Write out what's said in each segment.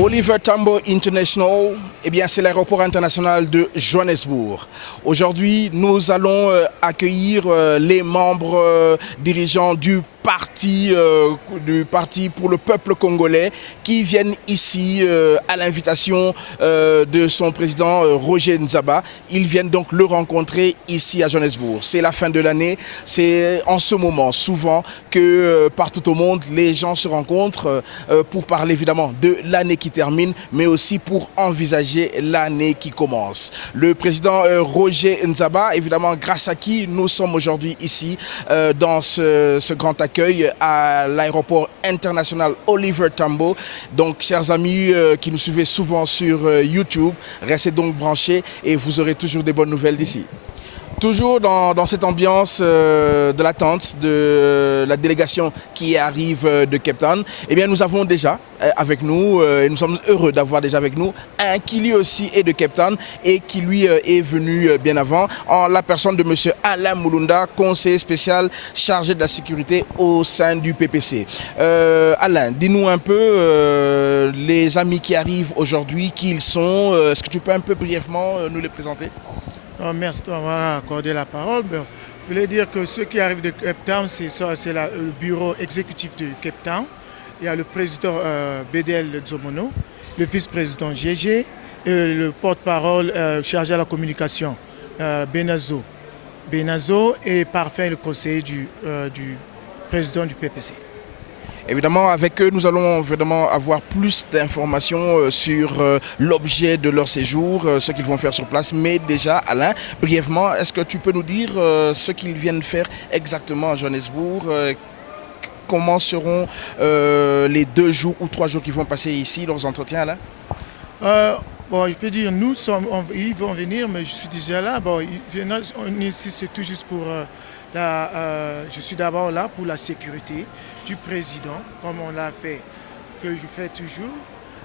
Oliver Tambo International, eh bien, c'est l'aéroport international de Johannesburg. Aujourd'hui, nous allons accueillir les membres dirigeants du parti pour le peuple congolais qui viennent ici à l'invitation de son président Roger Nzaba. Ils viennent donc le rencontrer ici à Johannesburg. C'est la fin de l'année, c'est en ce moment souvent que partout au monde les gens se rencontrent pour parler évidemment de l'année qui termine mais aussi pour envisager l'année qui commence. Le président Roger Nzaba, évidemment grâce à qui nous sommes aujourd'hui ici dans ce grand accueil à l'aéroport international Oliver Tambo. Donc, chers amis qui nous suivez souvent sur YouTube, restez donc branchés et vous aurez toujours des bonnes nouvelles d'ici. Toujours dans cette ambiance de l'attente de la délégation qui arrive de Cape Town, eh bien nous avons déjà avec nous, et nous sommes heureux d'avoir déjà avec nous, un qui lui aussi est de Cape Town et qui lui est venu bien avant, en la personne de M. Alain Moulunda, conseiller spécial chargé de la sécurité au sein du PPC. Alain, dis-nous un peu les amis qui arrivent aujourd'hui, qui ils sont, est-ce que tu peux un peu brièvement nous les présenter? Merci de m'avoir accordé la parole. Je voulais dire que ceux qui arrivent de Cape Town, c'est le bureau exécutif de Cape Town. Il y a le président BDL Zomono, le vice-président GG et le porte-parole chargé à la communication Benazo. Benazo et Parfait, le conseiller du président du PPC. Évidemment, avec eux, nous allons vraiment avoir plus d'informations sur l'objet de leur séjour, ce qu'ils vont faire sur place. Mais déjà, Alain, brièvement, est-ce que tu peux nous dire ce qu'ils viennent faire exactement à Johannesburg? Comment seront les 2 jours ou 3 jours qu'ils vont passer ici, leurs entretiens, Alain? Bon, je peux dire, ils vont venir, mais je suis déjà là. Bon, ici, c'est tout juste pour... je suis d'abord là pour la sécurité du président, comme on l'a fait, que je fais toujours.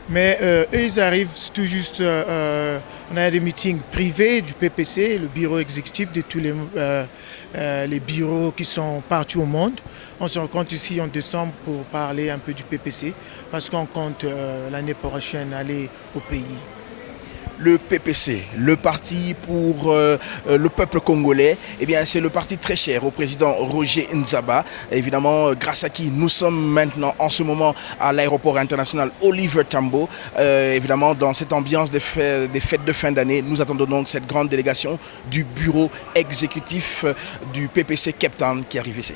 Mais eux, ils arrivent tout juste, on a des meetings privés du PPC, le bureau exécutif de tous les bureaux qui sont partout au monde. On se rencontre ici en décembre pour parler un peu du PPC, parce qu'on compte l'année prochaine aller au pays. Le PPC, le parti pour le peuple congolais, eh bien c'est le parti très cher au président Roger Nzaba, évidemment grâce à qui nous sommes maintenant en ce moment à l'aéroport international Oliver Tambo. Évidemment dans cette ambiance des fêtes de fin d'année, nous attendons donc cette grande délégation du bureau exécutif du PPC Cape Town qui arrive ici.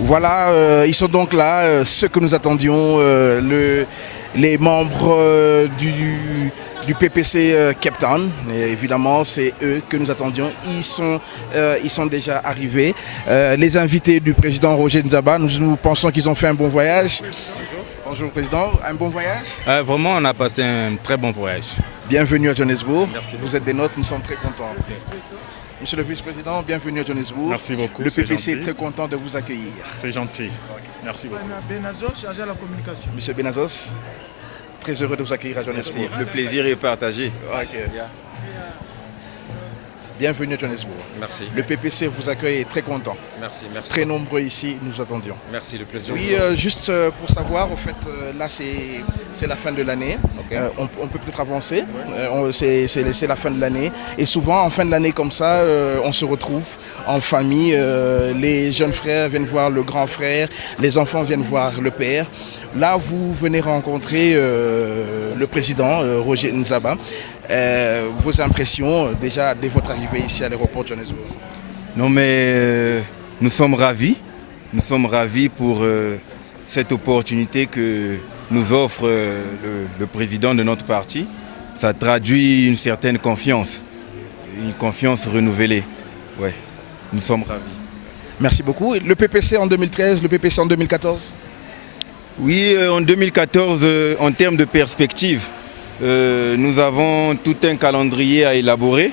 Voilà, ils sont donc là, ceux que nous attendions, les membres du PPC Cape Town. Et évidemment, c'est eux que nous attendions. Ils sont déjà arrivés. Les invités du président Roger Nzaba, nous pensons qu'ils ont fait un bon voyage. Bonjour Président, un bon voyage? Vraiment, on a passé un très bon voyage. Bienvenue à Johannesburg. Merci. Vous êtes des nôtres, nous sommes très contents. Monsieur le vice-président, bienvenue à Johannesburg. Merci beaucoup. Le c'est PPC est gentil. très content de vous accueillir. C'est gentil. Merci beaucoup. Benazor, chargé à la communication. Monsieur Benazos, très heureux de vous accueillir à Johannesburg. Le plaisir est partagé. Ok. Bienvenue à Johannesburg. Merci. Le PPC vous accueille et est très content. Merci. Très nombreux ici, nous attendions. Merci, le plaisir. Oui, juste pour savoir, au fait, là c'est la fin de l'année. Ok. On peut peut-être avancer. C'est la fin de l'année. Et souvent, en fin de l'année comme ça, on se retrouve en famille. Les jeunes frères viennent voir le grand frère, les enfants viennent voir le père. Là, vous venez rencontrer le président Roger Nzaba. Vos impressions déjà dès votre arrivée ici à l'aéroport de Johannesburg? Non mais nous sommes ravis. Nous sommes ravis pour cette opportunité que nous offre le président de notre parti. Ça traduit une certaine confiance, une confiance renouvelée. Ouais, nous sommes ravis. Merci beaucoup. Le PPC en 2013, le PPC en 2014? Oui, en 2014, en termes de perspective, nous avons tout un calendrier à élaborer.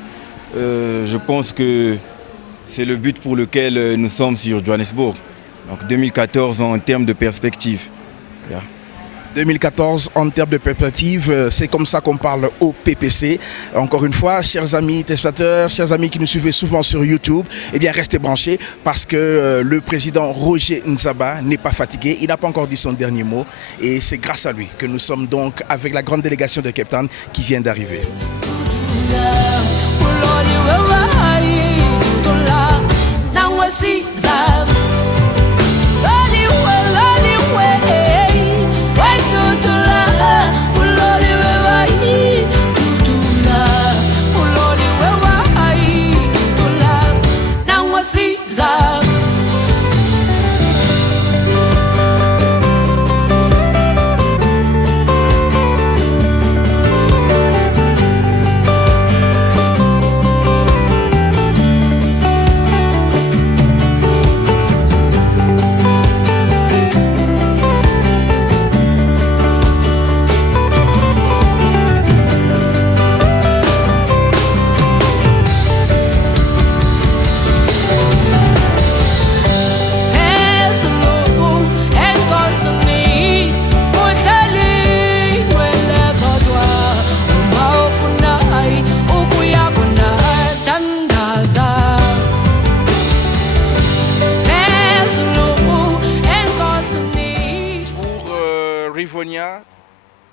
Je pense que c'est le but pour lequel nous sommes sur Johannesburg. Donc 2014 en termes de perspective. Yeah. 2014 en termes de perspective, c'est comme ça qu'on parle au PPC. Encore une fois, chers amis téléspectateurs, chers amis qui nous suivez souvent sur YouTube, eh bien restez branchés parce que le président Roger Nzaba n'est pas fatigué, il n'a pas encore dit son dernier mot et c'est grâce à lui que nous sommes donc avec la grande délégation de Cape Town qui vient d'arriver.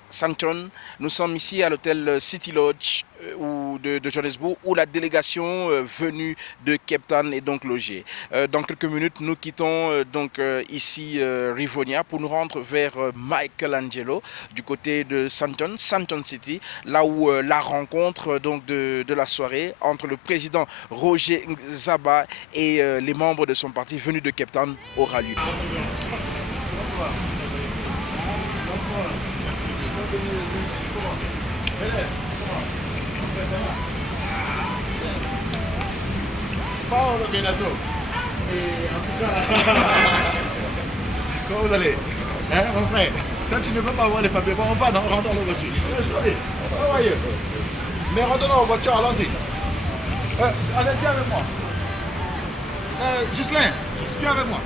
Santon, nous sommes ici à l'hôtel City Lodge de Johannesburg où la délégation venue de Cape Town est donc logée. Dans quelques minutes, nous quittons donc ici Rivonia pour nous rendre vers Michelangelo du côté de Santon City, là où la rencontre donc de la soirée entre le président Roger Nzaba et les membres de son parti venus de Cape Town aura lieu. Paolo Benazzo. Et en tout cas, comment vous allez? Hein, mon frère? Quand tu ne veux pas avoir les papiers, bon, on va, non, rentre dans la voiture. Désolé, voyez. Mais rentrons dans la voiture, allons-y. Allez, viens avec moi. Ghislain, viens avec moi.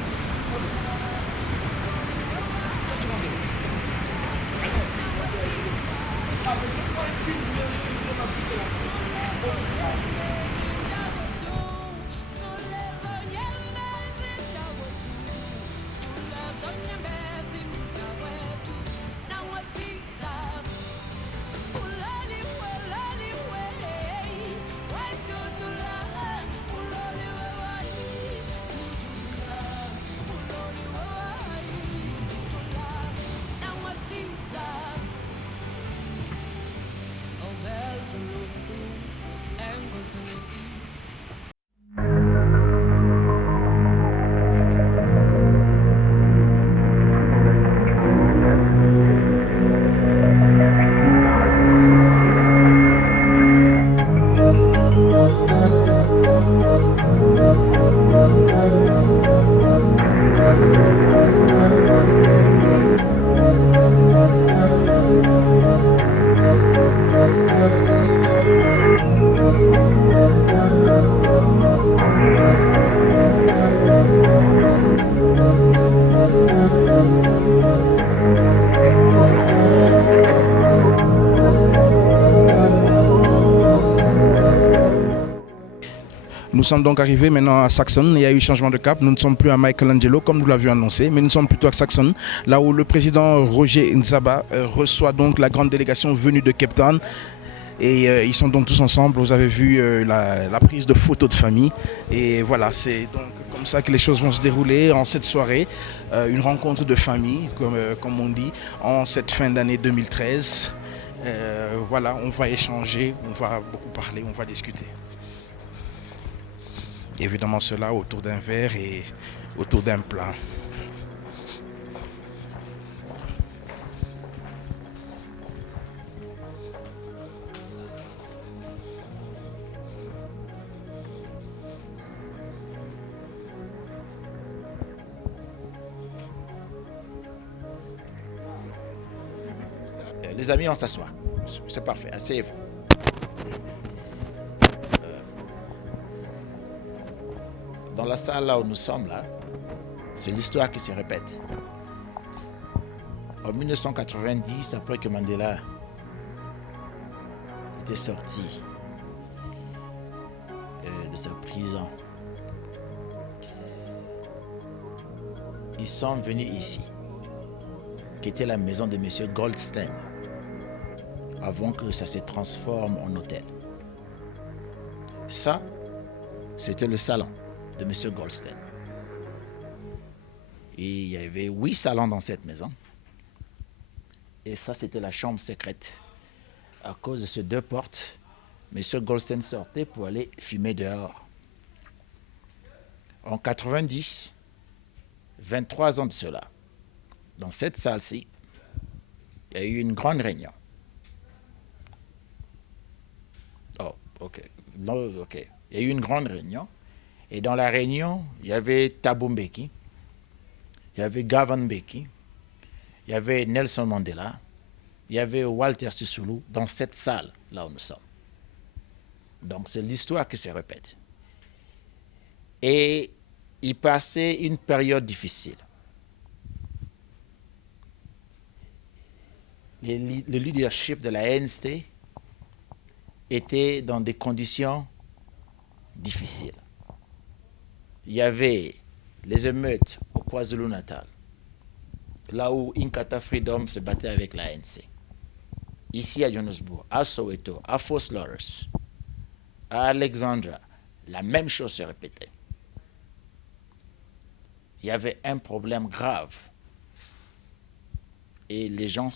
sommes donc arrivés maintenant à Saxon. Il y a eu changement de cap. Nous ne sommes plus à Michelangelo comme nous l'avions annoncé, mais nous sommes plutôt à Saxon, là où le président Roger Nzaba reçoit donc la grande délégation venue de Cape Town. Et ils sont donc tous ensemble. Vous avez vu la prise de photos de famille. Et voilà, c'est donc comme ça que les choses vont se dérouler en cette soirée. Une rencontre de famille, comme on dit, en cette fin d'année 2013. Voilà, on va échanger, on va beaucoup parler, on va discuter. Évidemment cela autour d'un verre et autour d'un plat. Les amis, on s'assoit. C'est parfait, asseyez-vous. Dans la salle là où nous sommes là, c'est l'histoire qui se répète. En 1990, après que Mandela était sorti de sa prison, ils sont venus ici, qui était la maison de M. Goldstein, avant que ça se transforme en hôtel. Ça, c'était le salon de M. Goldstein. Et il y avait 8 salons dans cette maison. Et ça, c'était la chambre secrète. À cause de ces 2 portes, M. Goldstein sortait pour aller fumer dehors. En 90, 23 ans de cela, dans cette salle-ci, il y a eu une grande réunion. Oh, ok. Non, ok. Il y a eu une grande réunion. Et dans la réunion, il y avait Thabo Mbeki, il y avait Govan Mbeki, il y avait Nelson Mandela, il y avait Walter Sisulu dans cette salle, là où nous sommes. Donc c'est l'histoire qui se répète. Et il passait une période difficile. Le leadership de la ANC était dans des conditions difficiles. Il y avait les émeutes au KwaZulu-Natal, là où Inkatha Freedom se battait avec la ANC. Ici à Johannesburg, à Soweto, à Fort Slaughters, à Alexandra, la même chose se répétait. Il y avait un problème grave. Et les gens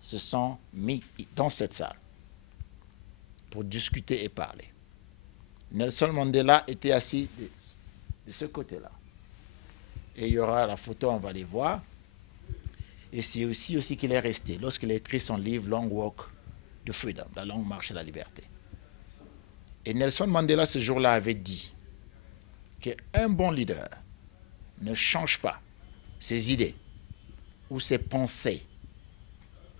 se sont mis dans cette salle pour discuter et parler. Nelson Mandela était assis de ce côté-là. Et il y aura la photo, on va les voir. Et c'est aussi qu'il est resté lorsqu'il a écrit son livre Long Walk to Freedom, la longue marche à la liberté. Et Nelson Mandela, ce jour-là, avait dit qu'un bon leader ne change pas ses idées ou ses pensées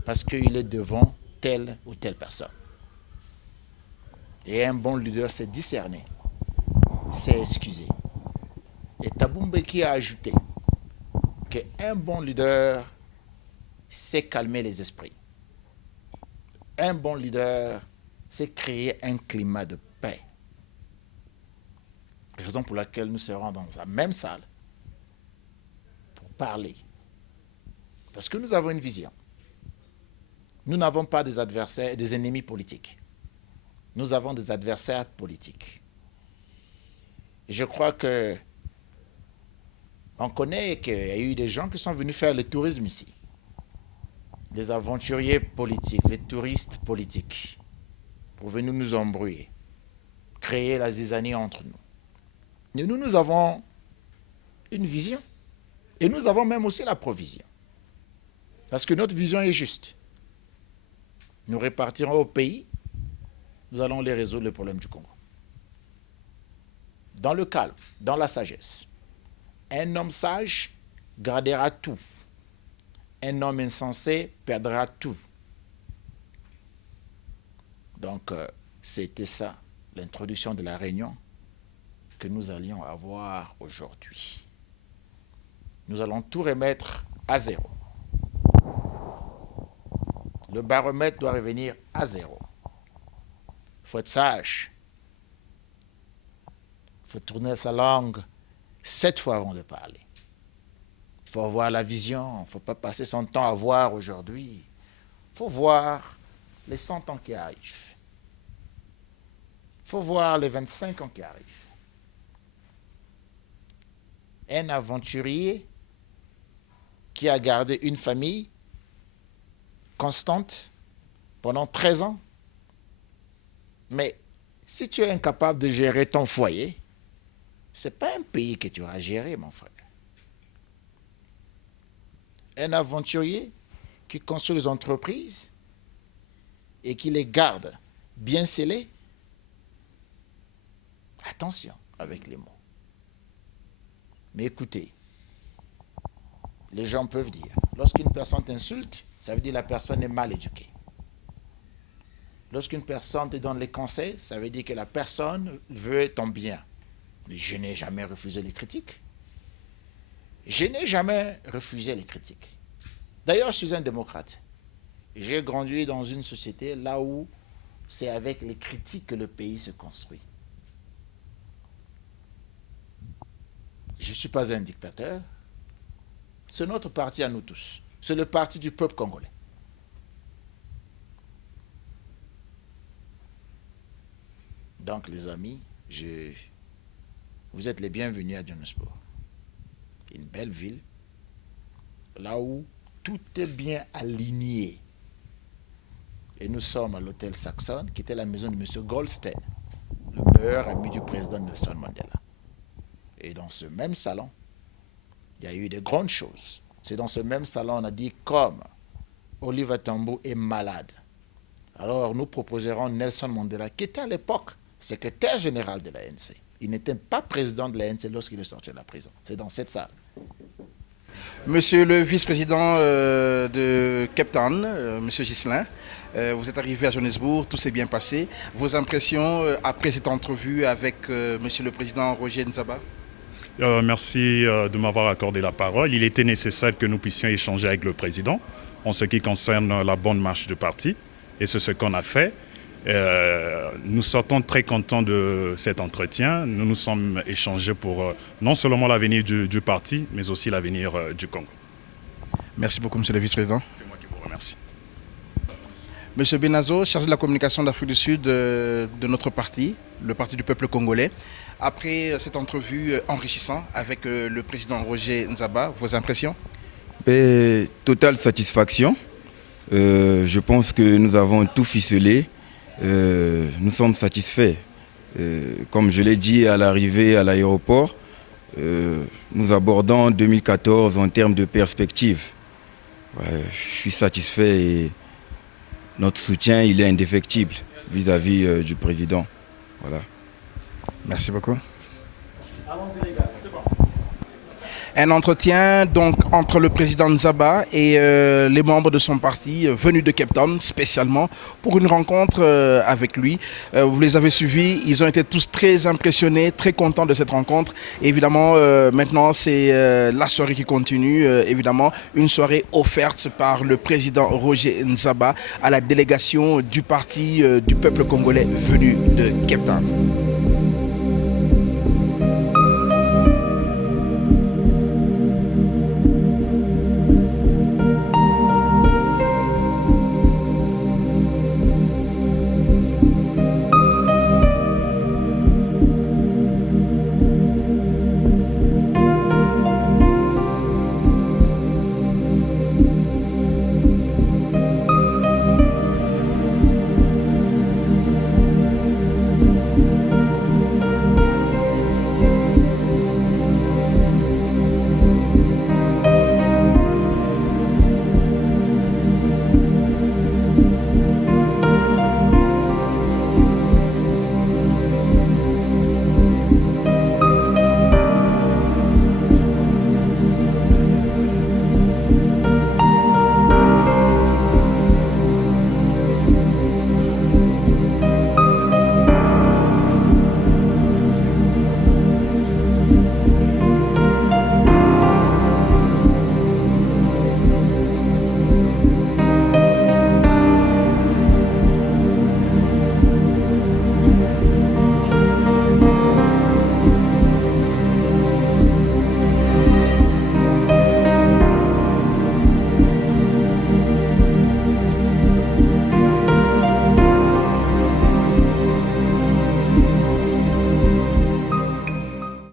parce qu'il est devant telle ou telle personne. Et un bon leader s'est discerné, s'est excusé. Et Thabo Mbeki a ajouté qu'un bon leader sait calmer les esprits. Un bon leader sait créer un climat de paix. Raison pour laquelle nous serons dans la même salle pour parler. Parce que nous avons une vision. Nous n'avons pas des adversaires, des ennemis politiques. Nous avons des adversaires politiques. Je crois que on connaît qu'il y a eu des gens qui sont venus faire le tourisme ici. Les aventuriers politiques, les touristes politiques, pour venir nous embrouiller, créer la zizanie entre nous. Et nous avons une vision. Et nous avons même aussi la provision. Parce que notre vision est juste. Nous répartirons au pays, nous allons les résoudre les problèmes du Congo. Dans le calme, dans la sagesse. Un homme sage gardera tout. Un homme insensé perdra tout. Donc, c'était ça, l'introduction de la réunion que nous allions avoir aujourd'hui. Nous allons tout remettre à zéro. Le baromètre doit revenir à zéro. Il faut être sage. faut tourner sa langue 7 fois avant de parler. Il faut avoir la vision. Il ne faut pas passer son temps à voir aujourd'hui. Il faut voir les 100 ans qui arrivent. Il faut voir les 25 ans qui arrivent. Un aventurier qui a gardé une famille constante pendant 13 ans. Mais si tu es incapable de gérer ton foyer, ce n'est pas un pays que tu vas gérer, mon frère. Un aventurier qui construit des entreprises et qui les garde bien scellées. Attention avec les mots. Mais écoutez, les gens peuvent dire, lorsqu'une personne t'insulte, ça veut dire que la personne est mal éduquée. Lorsqu'une personne te donne les conseils, ça veut dire que la personne veut ton bien. Je n'ai jamais refusé les critiques. Je n'ai jamais refusé les critiques. D'ailleurs, je suis un démocrate. J'ai grandi dans une société là où c'est avec les critiques que le pays se construit. Je ne suis pas un dictateur. C'est notre parti à nous tous. C'est le parti du peuple congolais. Donc, les amis, vous êtes les bienvenus à Johannesburg. Une belle ville, là où tout est bien aligné. Et nous sommes à l'hôtel Saxon, qui était la maison de M. Goldstein, le meilleur ami du président Nelson Mandela. Et dans ce même salon, il y a eu de grandes choses. C'est dans ce même salon on a dit, comme Oliver Tambo est malade, alors nous proposerons Nelson Mandela, qui était à l'époque secrétaire général de l'ANC. Il n'était pas président de l'ANC lorsqu'il est sorti de la prison. C'est dans cette salle. Monsieur le vice-président de Cape Town, Monsieur Ghislain, vous êtes arrivé à Johannesburg, tout s'est bien passé. Vos impressions après cette entrevue avec Monsieur le président Roger Nzaba? Merci de m'avoir accordé la parole. Il était nécessaire que nous puissions échanger avec le président en ce qui concerne la bonne marche du parti. Et c'est ce qu'on a fait. Nous sortons très contents de cet entretien. Nous nous sommes échangés pour non seulement l'avenir du parti, mais aussi l'avenir du Congo. Merci beaucoup, Monsieur le vice-président. C'est moi qui vous remercie. Monsieur Benazo, chargé de la communication d'Afrique du Sud de notre parti, le Parti du peuple congolais. Après cette entrevue enrichissante avec le président Roger Nzaba, vos impressions? Totale satisfaction. Je pense que nous avons tout ficelé. Nous sommes satisfaits. Comme je l'ai dit à l'arrivée à l'aéroport, nous abordons 2014 en termes de perspective. Je suis satisfait et notre soutien il est indéfectible vis-à-vis du président. Voilà. Merci beaucoup. Un entretien donc entre le président Nzaba et les membres de son parti venus de Cape Town spécialement pour une rencontre avec lui. Vous les avez suivis, ils ont été tous très impressionnés, très contents de cette rencontre. Et évidemment, maintenant c'est la soirée qui continue. Évidemment, une soirée offerte par le président Roger Nzaba à la délégation du parti du peuple congolais venu de Cape Town.